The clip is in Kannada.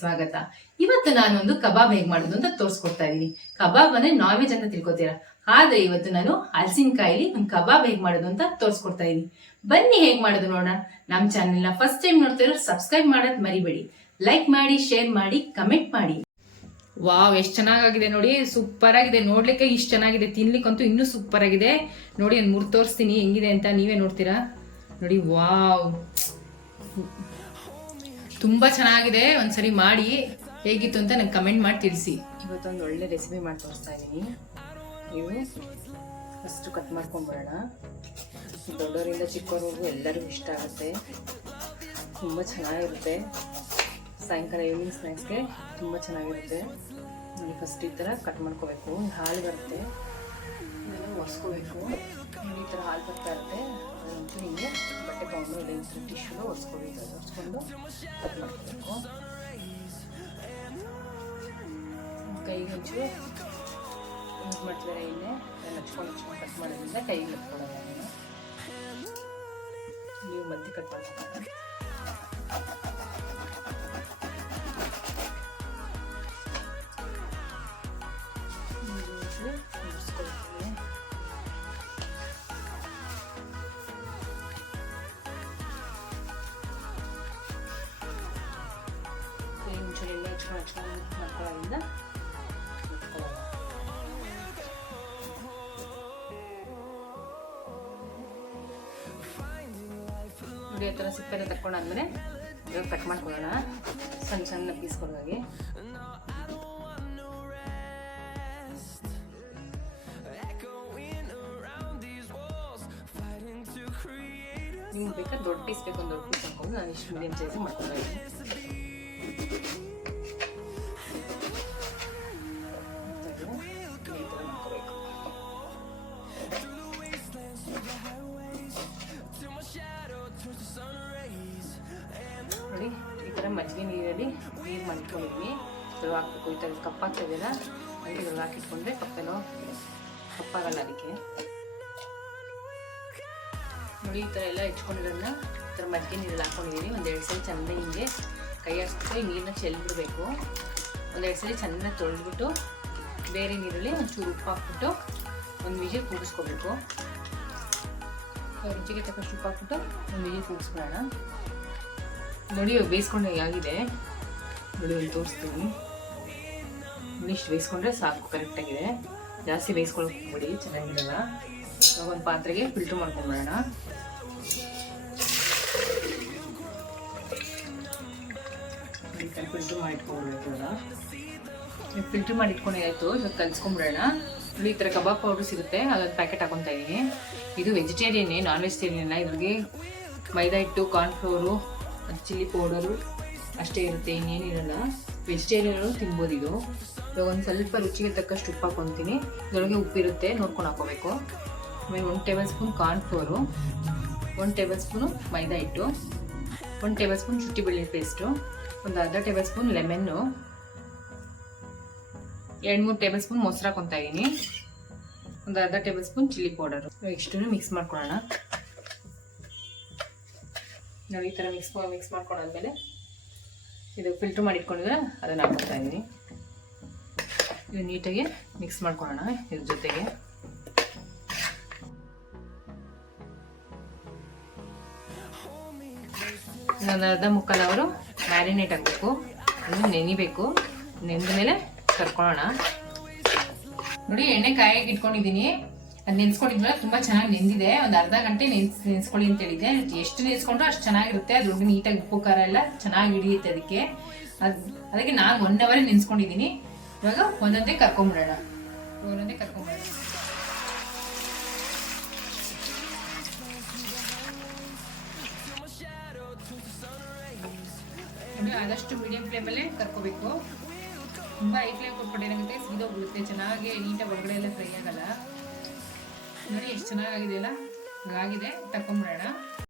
ಸ್ವಾಗತ. ಇವತ್ತು ನಾನೊಂದು ಕಬಾಬ್ ಹೇಗೆ ಮಾಡೋದು ಅಂತ ತೋರಿಸ್ಕೊಡ್ತಾ ಇದ್ದೀನಿ. ಕಬಾಬ್ ಅಂದ್ರೆ ನಾನ್ ವೆಜ್ ಅಂತ ತಿಳ್ಕೊತೀರಾ, ಆದ್ರೆ ಇವತ್ತು ನಾನು ಹಲಸಿನಕಾಯಿಲಿ ಒಂದು ಕಬಾಬ್ ಹೇಗೆ ಮಾಡೋದು ಅಂತ ತೋರಿಸ್ಕೊಡ್ತಾ ಇದ್ದೀನಿ. ಬನ್ನಿ ಹೇಗೆ ಮಾಡೋದು ನೋಡೋಣ. ನಮ್ಮ ಚಾನೆಲ್ನ ಫಸ್ಟ್ ಟೈಮ್ ನೋಡ್ತಿರೋ ಸಬ್ಸ್ಕ್ರೈಬ್ ಮಾಡೋದು ಮರಿಬೇಡಿ. ಲೈಕ್ ಮಾಡಿ, ಶೇರ್ ಮಾಡಿ, ಕಮೆಂಟ್ ಮಾಡಿ. ವಾವ್, ಎಷ್ಟು ಚೆನ್ನಾಗಿದೆ ನೋಡಿ, ಸೂಪರ್ ಆಗಿದೆ. ನೋಡ್ಲಿಕ್ಕೆ ಇಷ್ಟು ಚೆನ್ನಾಗಿದೆ, ತಿನ್ಲಿಕ್ಕಂತೂ ಇನ್ನೂ ಸೂಪರ್ ಆಗಿದೆ. ನೋಡಿ ಒಂದು ಮುರ್ದು ತೋರಿಸ್ತೀನಿ ಹೆಂಗಿದೆ ಅಂತ, ನೀವೇ ನೋಡ್ತೀರಾ ನೋಡಿ. ವಾವ್, ತುಂಬ ಚೆನ್ನಾಗಿದೆ. ಒಂದ್ಸರಿ ಮಾಡಿ ಹೇಗಿತ್ತು ಅಂತ ನಂಗೆ ಕಮೆಂಟ್ ಮಾಡಿ ತಿಳಿಸಿ. ಇವತ್ತೊಂದು ಒಳ್ಳೆ ರೆಸಿಪಿ ಮಾಡಿ ತೋರಿಸ್ತಾ ಇದ್ದೀನಿ. ನೀವು ಫಸ್ಟು ಕಟ್ ಮಾಡ್ಕೊಂಡ್ಬಿಡೋಣ. ದೊಡ್ಡವರಿಂದ ಚಿಕ್ಕವರಿಗೂ ಎಲ್ಲರಿಗೂ ಇಷ್ಟ ಆಗುತ್ತೆ, ತುಂಬ ಚೆನ್ನಾಗಿರುತ್ತೆ. ಸಾಯಂಕಾಲ ಈವ್ನಿಂಗ್ ಸ್ನ್ಯಾಕ್ಸ್ಗೆ ತುಂಬ ಚೆನ್ನಾಗಿರುತ್ತೆ. ನೋಡಿ, ಫಸ್ಟ್ ಈ ಥರ ಕಟ್ ಮಾಡ್ಕೋಬೇಕು. ಹಾಲು ಬರುತ್ತೆ, ಇದೆಲ್ಲ ಒರೆಸ್ಕೋಬೇಕು. ಈ ಥರ ಹಾಲು ಬರ್ತಾ ಇರುತ್ತೆ, ಅದಂತೂ ಹಿಂಗೆ ಬಟ್ಟೆ ತಗೊಂಡು ಇಲ್ಲ ಟಿಶ್ಯೂನ ಒರೆಸ್ಕೋಬೇಕು. ಒರೆಸ್ಕೊಂಡು ಕಟ್ ಮಾಡ್ಕೋಬೇಕು. ಕೈಗೆ ಹಂಚು ಯೂಸ್ ಮಾಡ್ತಿದ್ದಾರೆ, ಎಣ್ಣೆ ಹಚ್ಕೊಂಡು ಕಟ್ ಮಾಡೋದ್ರಿಂದ ಕೈಗೆ ಹಚ್ಕೊಳ್ಳೋದು. ನೀವು ಮತ್ತೆ ಕಟ್ ಮಾಡ್ತಾರೆ. ಮಾಡ್ಕೊಳ್ಳೋದ್ರಿಂದ ನೋಡಿ, ಆ ಥರ ಸಿಪ್ಪೆಲ್ಲ ತಕ್ಕೊಂಡಾದ್ಮೇಲೆ ಇವಾಗ ಕಟ್ ಮಾಡ್ಕೊಳ್ಳೋಣ ಸಣ್ಣ ಸಣ್ಣ ಪೀಸ್ಗಳಾಗಿ. ನಿಮ್ಗೆ ಬೇಕಾದ್ರೆ ದೊಡ್ಡ ಪೀಸ್ ಬೇಕು, ಒಂದು ದೊಡ್ಡ ಪೀಸ್ ಹಾಕೊಂಡು ನಾನು ಇಷ್ಟು ಮೀಡಿಯಮ್ ಸೈಜ್ ಮಾಡ್ಕೊತಾ ಇದ್ದೀನಿ. ನೋಡಿ, ಈ ಥರ ಮಜ್ಜಿಗೆ ನೀರಲ್ಲಿ ನೀರು ಮಾಡ್ಕೊಂಡಿದ್ವಿ. ಇದ್ರಲ್ಲಿ ಹಾಕ್ಬೇಕು. ಈ ಥರ ಕಪ್ ಹಾಕ್ತಿದ್ದೀರ ಅಲ್ಲಿ ಇದ್ರಲ್ಲಿ ಹಾಕಿಟ್ಕೊಂಡ್ರೆ ಕಪ್ಪೆನೋ ಕಪ್ಪಾಗಲ್ಲ ಅದಕ್ಕೆ. ನೋಡಿ, ಈ ಥರ ಎಲ್ಲ ಹೆಚ್ಕೊಂಡಿರೋದನ್ನ ಈ ಥರ ಮಜ್ಜಿಗೆ ನೀರಲ್ಲಿ ಹಾಕ್ಕೊಂಡಿದ್ದೀನಿ. ಒಂದೆರಡು ಸಲ ಚೆಂದ ಹಿಂಗೆ ಕೈ ಹಾಕ್ಬಿಟ್ಟು ಈ ನೀರನ್ನ ಚೆಲ್ಬಿಡ್ಬೇಕು. ಒಂದೆರಡು ಸಲ ಚೆನ್ನಾಗಿ ತೊಳೆದ್ಬಿಟ್ಟು ಬೇರೆ ನೀರಲ್ಲಿ ಒಂಚೂರು ಉಪ್ಪು ಹಾಕ್ಬಿಟ್ಟು ಒಂದು ವಿಜಿಲ್ ಕೂಡಿಸ್ಕೋಬೇಕು. ರುಚಿಗೆ ತಕ್ಕಷ್ಟು ಉಪ್ಪು ಹಾಕ್ಬಿಟ್ಟು ಒಂದು ವಿಜಿಲ್ ಕೂಡಿಸ್ಕೊಳ್ಳೋಣ. ನೋಡಿ, ಬೇಯಿಸ್ಕೊಂಡು ಆಗಿದೆ. ನೋಡಿ, ಒಂದು ತೋರಿಸ್ತೀನಿ. ನೋಡಿ, ಇಷ್ಟು ಬೇಯಿಸ್ಕೊಂಡ್ರೆ ಸಾಕು, ಕರೆಕ್ಟಾಗಿದೆ. ಜಾಸ್ತಿ ಬೇಯಿಸ್ಕೊಳಕ್ಕೆ ಹೋಗ್ಬಿಡಿ, ಚೆನ್ನಾಗಿರಲ್ಲ. ಇವಾಗ ಒಂದು ಪಾತ್ರೆಗೆ ಫಿಲ್ಟ್ರ್ ಮಾಡ್ಕೊಂಡ್ಬಿಡೋಣ. ಫಿಲ್ಟ್ರ್ ಮಾಡಿ ಇಟ್ಕೊಂಡ್ಬಿಡೋದು. ಇವಾಗ ಫಿಲ್ಟ್ರ್ ಮಾಡಿ ಇಟ್ಕೊಂಡಾಯ್ತು. ಇವಾಗ ಕಲಿಸ್ಕೊಂಡ್ಬಿಡೋಣ. ನೋಡಿ, ಈ ಥರ ಕಬಾಬ್ ಪೌಡ್ರ್ ಸಿಗುತ್ತೆ, ಅದೊಂದು ಪ್ಯಾಕೆಟ್ ಹಾಕೊತಾ ಇದ್ದೀನಿ. ಇದು ವೆಜಿಟೇರಿಯನ್ನೇ, ನಾನ್ ವೆಜಿಟೇರಿಯನ್. ಇದ್ರಿಗೆ ಮೈದಾ ಹಿಟ್ಟು, ಕಾರ್ನ್ಫ್ಲೋರು, ಚಿಲ್ಲಿ ಪೌಡರು ಅಷ್ಟೇ ಇರುತ್ತೆ, ಇನ್ನೇನಿರಲ್ಲ. ವೆಜಿಟೇರಿಯನ್ ತಿನ್ಬೋದು ಇದು. ಇವಾಗ ಒಂದು ಸ್ವಲ್ಪ ರುಚಿಗೆ ತಕ್ಕಷ್ಟು ಉಪ್ಪು ಹಾಕೊತೀನಿ. ಇದರೊಳಗೆ ಉಪ್ಪಿರುತ್ತೆ, ನೋಡ್ಕೊಂಡು ಹಾಕೋಬೇಕು. ಆಮೇಲೆ 1 tablespoon cornflour, 1 tablespoon maida ಹಿಟ್ಟು, 1 ಟೇಬಲ್ ಸ್ಪೂನ್ ಶುಂಠಿ ಬೆಳ್ಳುಳ್ಳಿ ಪೇಸ್ಟು, ಒಂದು ಅರ್ಧ tablespoon lemon, 2-3 tablespoon ಮೊಸರು ಹಾಕೊತಾ ಇದ್ದೀನಿ, ಒಂದು ಅರ್ಧ ಟೇಬಲ್ ಸ್ಪೂನ್ ಚಿಲ್ಲಿ ಪೌಡರು. ಇಷ್ಟನ್ನು ಮಿಕ್ಸ್ ಮಾಡ್ಕೊಳ್ಳೋಣ. ನೋಡಿ, ಈ ಥರ ಮಿಕ್ಸ್ ಮಾಡ್ಕೊಂಡಾದ್ಮೇಲೆ ಇದು ಫಿಲ್ಟ್ರ್ ಮಾಡಿ ಇಟ್ಕೊಂಡಿದ್ರೆ ಅದನ್ನು ಹಾಕ್ತಾ ಇದ್ದೀನಿ. ಇದು ನೀಟಾಗಿ ಮಿಕ್ಸ್ ಮಾಡ್ಕೊಳ್ಳೋಣ. ಇದ್ರ ಜೊತೆಗೆ ಇನ್ನೊಂದು ಅರ್ಧ ಮುಕ್ಕಾಲು ಅವರು ಮ್ಯಾರಿನೇಟ್ ಆಗಬೇಕು, ಅದನ್ನು ನೆನಿಬೇಕು. ನೆಂದ ಮೇಲೆ ಕರ್ಕೊಳ್ಳೋಣ. ನೋಡಿ, ಎಣ್ಣೆ ಕಾಯಿಗೆ ಇಟ್ಕೊಂಡಿದ್ದೀನಿ. ಅದು ನೆನೆಸ್ಕೊಂಡಿದ್ವಲ್ಲ, ತುಂಬ ಚೆನ್ನಾಗಿ ನೆಂದಿದೆ. ಒಂದು ಅರ್ಧ ಗಂಟೆ ನೆನೆಸ್ಕೊಳ್ಳಿ ಅಂತ ಹೇಳಿದ್ದೆ. ಎಷ್ಟು ನೆನೆಸ್ಕೊಂಡ್ರು ಅಷ್ಟು ಚೆನ್ನಾಗಿರುತ್ತೆ. ಅದ್ರೊಳಗೆ ನೀಟಾಗಿ ಉಪ್ಪು ಖಾರ ಎಲ್ಲ ಚೆನ್ನಾಗಿ ಹಿಡಿಯುತ್ತೆ ಅದಕ್ಕೆ. ಅದಕ್ಕೆ ನಾನು 1 ಅವರ್ ನೆನೆಸ್ಕೊಂಡಿದ್ದೀನಿ. ಇವಾಗ ಒಂದೊಂದೇ ಕರ್ಕೊಂಬಿಡೋಣ. ಆದಷ್ಟು ಮೀಡಿಯಂ ಫ್ಲೇಮಲ್ಲೇ ಕರ್ಕೋಬೇಕು. ತುಂಬ ಹೈ ಫ್ಲೇಮ್ ಕೊಟ್ಬಿಟ್ಟು ಏನಾಗುತ್ತೆ, ಸೀದೋಗ್ಬಿಡುತ್ತೆ. ಚೆನ್ನಾಗಿ ನೀಟಾಗಿ ಒಳಗಡೆ ಎಲ್ಲ ಫ್ರೈ ಆಗಲ್ಲ. ನೋಡಿ, ಎಷ್ಟು ಚೆನ್ನಾಗಿದೆಯಲ್ಲ, ಹಾಗಿದೆ. ತಕೊಂಬಿಡೋಣ.